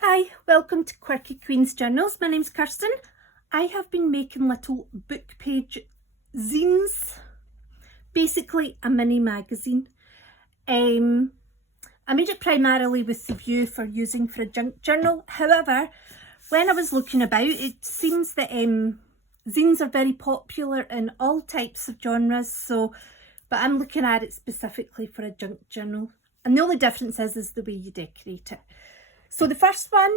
Hi, welcome to Quirky Queen's Journals. My name's Kirsten. I have been making little book page zines, basically a mini magazine. I made it primarily with the view for using for a junk journal. However, when I was looking about, it seems that zines are very popular in all types of genres, but I'm looking at it specifically for a junk journal. And the only difference is the way you decorate it. So the first one,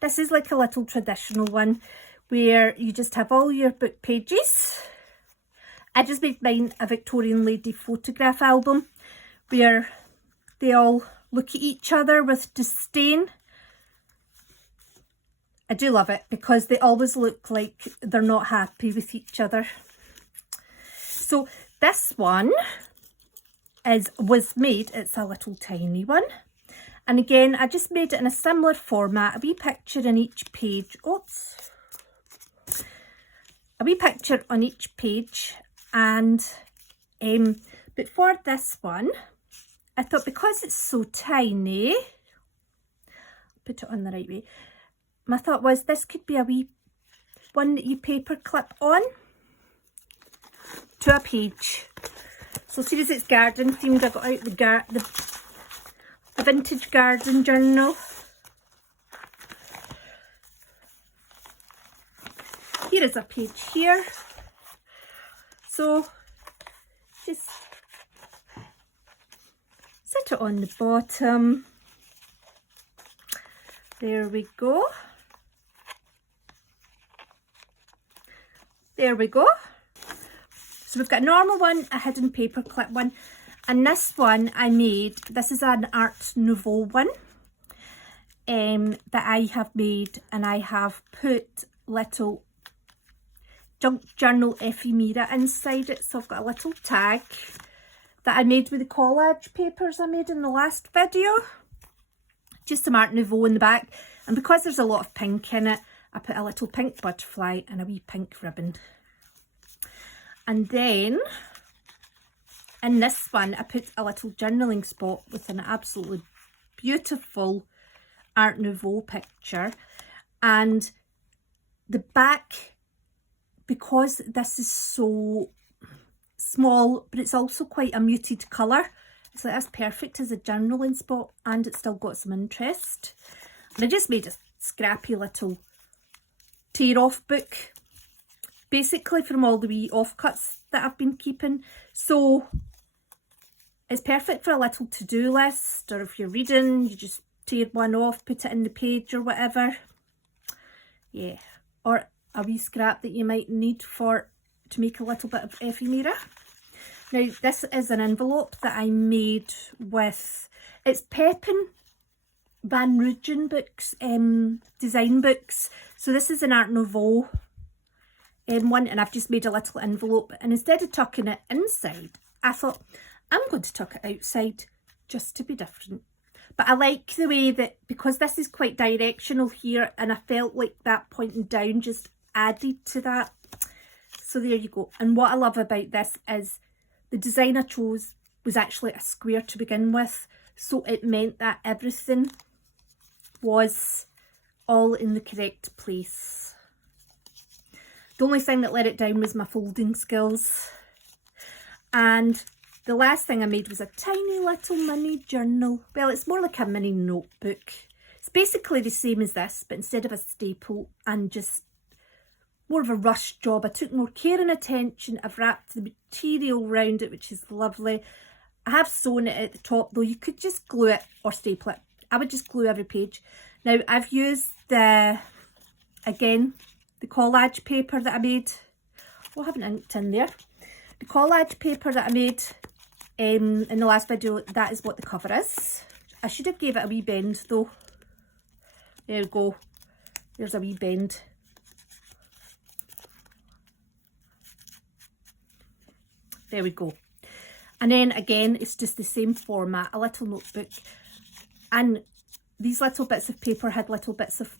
this is like a little traditional one where you just have all your book pages. I just made mine a Victorian lady photograph album where they all look at each other with disdain. I do love it because they always look like they're not happy with each other. So this one was made, it's a little tiny one. And again, I just made it in a similar format, a wee picture in each page. Oops. A wee picture on each page. And, but for this one, I thought because it's so tiny, put it on the right way. My thought was this could be a wee one that you paper clip on to a page. So as soon as it's garden themed, I got out a vintage garden journal. Here is a page here. So just set it on the bottom. There we go. There we go. So we've got a normal one, a hidden paper clip one. And this one I made, this is an Art Nouveau one that I have made, and I have put little junk journal ephemera inside it. So I've got a little tag that I made with the collage papers I made in the last video. Just some Art Nouveau in the back. And because there's a lot of pink in it, I put a little pink butterfly and a wee pink ribbon. And then in this one, I put a little journaling spot with an absolutely beautiful Art Nouveau picture. And the back, because this is so small, but it's also quite a muted colour, so that's perfect as a journaling spot, and it's still got some interest. And I just made a scrappy little tear-off book, basically from all the wee offcuts that I've been keeping. So it's perfect for a little to-do list, or if you're reading, you just tear one off, put it in the page or whatever. Yeah, or a wee scrap that you might need to make a little bit of ephemera. Now, this is an envelope that I made with, it's Pepin Van Rooyen books, design books. So this is an Art Nouveau one, and I've just made a little envelope. And instead of tucking it inside, I thought, I'm going to tuck it outside just to be different. But I like the way that, because this is quite directional here, and I felt like that pointing down just added to that. So there you go. And what I love about this is the design I chose was actually a square to begin with. So it meant that everything was all in the correct place. The only thing that let it down was my folding skills. And the last thing I made was a tiny little mini journal. Well, it's more like a mini notebook. It's basically the same as this, but instead of a staple and just more of a rush job, I took more care and attention. I've wrapped the material around it, which is lovely. I have sewn it at the top, though. You could just glue it or staple it. I would just glue every page. Now, I've used the collage paper that I made. Oh, I haven't inked in there. The collage paper that I made in the last video, that is what the cover is. I should have gave it a wee bend though. There we go. There's a wee bend. There we go. And then again, it's just the same format, a little notebook. And these little bits of paper had little bits of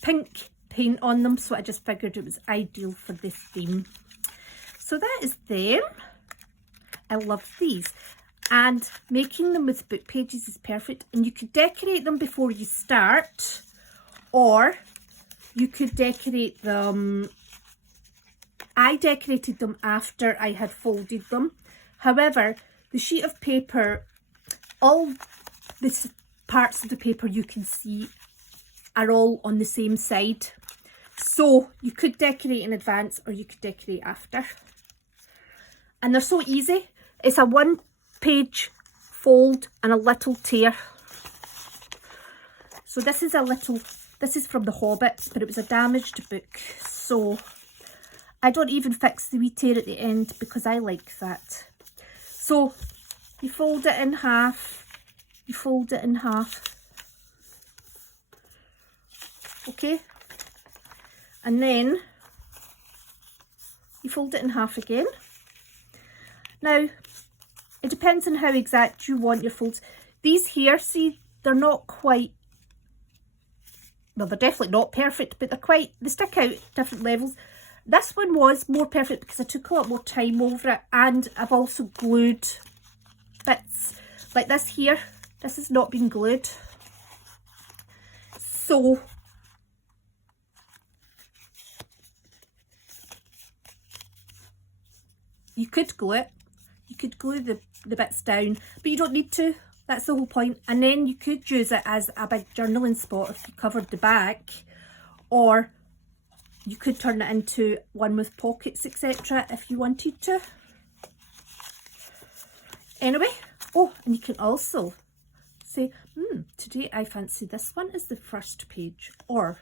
pink paint on them, so I just figured it was ideal for this theme. So that is them. I love these. And making them with book pages is perfect. And you could decorate them before you start or you could decorate them. I decorated them after I had folded them. However, the sheet of paper, all the parts of the paper you can see are all on the same side. So you could decorate in advance or you could decorate after. And they're so easy. It's a 1-page fold and a little tear. So this is from The Hobbit, but it was a damaged book. So I don't even fix the wee tear at the end because I like that. So you fold it in half, you fold it in half. Okay, and then you fold it in half again. Now, it depends on how exact you want your folds. These here, see, they're not quite, well, they're definitely not perfect, but they stick out at different levels. This one was more perfect because I took a lot more time over it, and I've also glued bits like this here. This has not been glued. So you could glue it. You could glue the bits down, but you don't need to. That's the whole point. And then you could use it as a big journaling spot if you covered the back, or you could turn it into one with pockets, etc. if you wanted to. Anyway, oh, and you can also say, today I fancy this one as the first page, or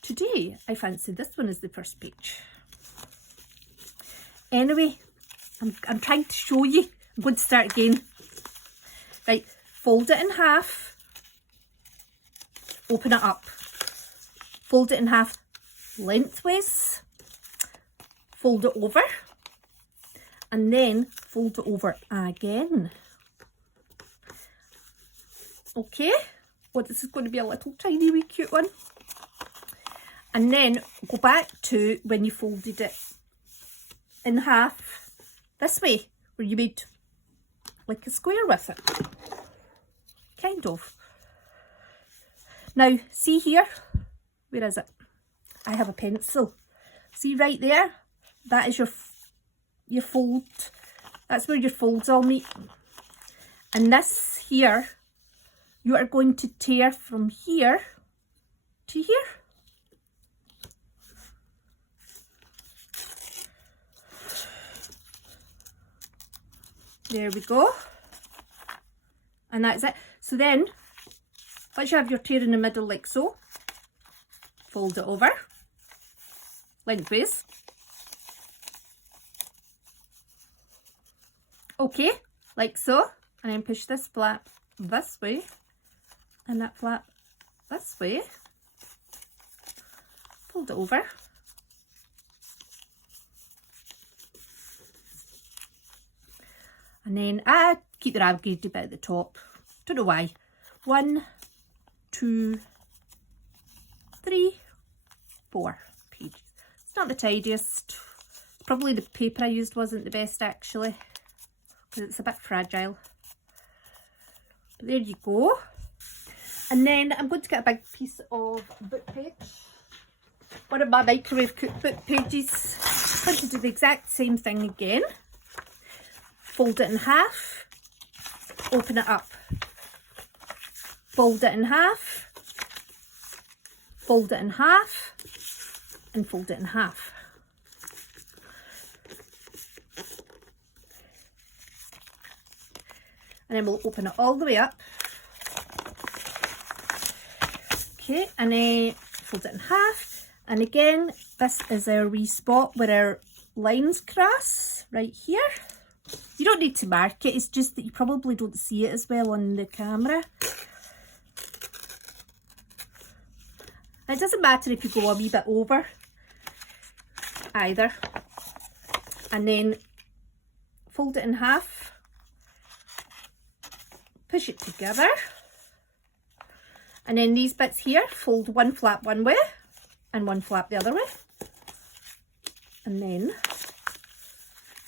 today I fancy this one as the first page. Anyway, I'm trying to show you. I'm going to start again. Right, fold it in half, open it up, fold it in half lengthways, fold it over, and then fold it over again. Okay, well, this is going to be a little tiny wee cute one. And then go back to when you folded it in half this way, where you made like a square with it, kind of. Now see here, where is it? I have a pencil. See right there, that is your fold. That's where your folds all meet. And this here, you are going to tear from here to here. There we go. And that's it. So then, once you have your tear in the middle like so, fold it over, lengthways. Okay, like so. And then push this flap this way, and that flap this way. Fold it over. And then I keep the ragged bit at the top. Don't know why. 1, 2, 3, 4 pages. It's not the tidiest. Probably the paper I used wasn't the best actually, because it's a bit fragile. But there you go. And then I'm going to get a big piece of book page. One of my microwave cookbook pages. I'm going to do the exact same thing again. Fold it in half, open it up, fold it in half, fold it in half, and fold it in half. And then we'll open it all the way up. Okay, and then fold it in half. And again, this is our wee spot where our lines cross, right here. You don't need to mark it, it's just that you probably don't see it as well on the camera. It doesn't matter if you go a wee bit over either. And then fold it in half, push it together, and then these bits here, fold one flap one way and one flap the other way, and then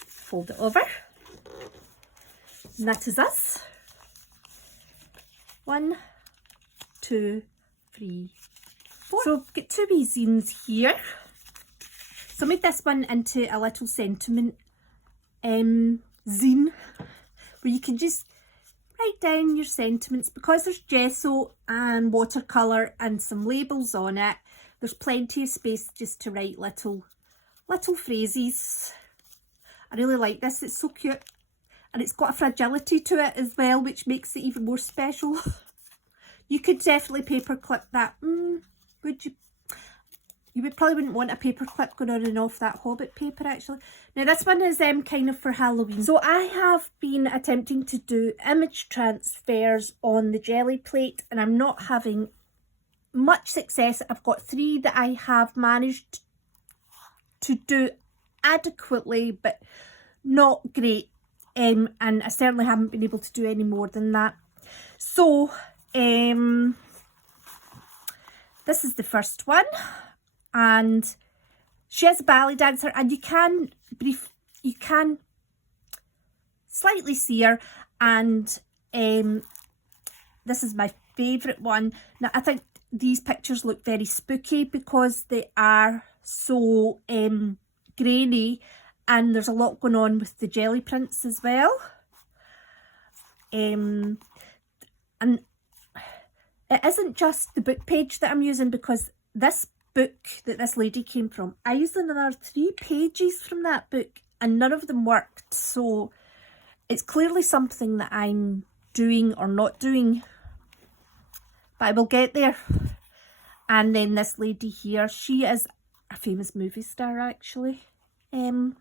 fold it over. And that is us. 1, 2, 3, So I've got two wee zines here. So I made this one into a little sentiment zine where you can just write down your sentiments. Because there's gesso and watercolour and some labels on it, there's plenty of space just to write little phrases. I really like this, it's so cute. And it's got a fragility to it as well, which makes it even more special. You could definitely paperclip that. Would you? You probably wouldn't want a paperclip going on and off that Hobbit paper actually. Now this one is kind of for Halloween. So I have been attempting to do image transfers on the jelly plate and I'm not having much success. I've got 3 that I have managed to do adequately but not great. And I certainly haven't been able to do any more than that. So this is the first one. And she is a ballet dancer, and you can slightly see her, and this is my favourite one. Now I think these pictures look very spooky because they are so grainy, and there's a lot going on with the jelly prints as well. And it isn't just the book page that I'm using, because this book that this lady came from, I used another 3 pages from that book and none of them worked. So it's clearly something that I'm doing or not doing, but I will get there. And then this lady here, she is a famous movie star actually. I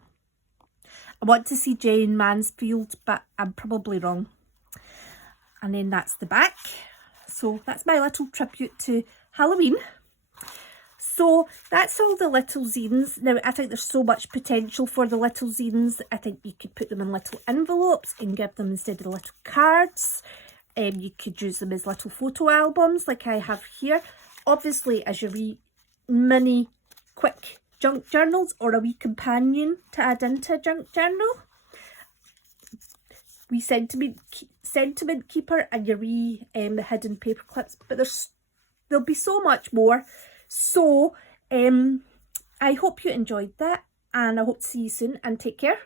want to see Jane Mansfield, but I'm probably wrong. And then that's the back. So that's my little tribute to Halloween. So that's all the little zines. Now I think there's so much potential for the little zines. I think you could put them in little envelopes and give them instead of little cards. You could use them as little photo albums like I have here. Obviously as your wee mini quick junk journals, or a wee companion to add into a junk journal. Wee sentiment keeper and your wee hidden paper clips. But there'll be so much more. So I hope you enjoyed that, and I hope to see you soon, and take care.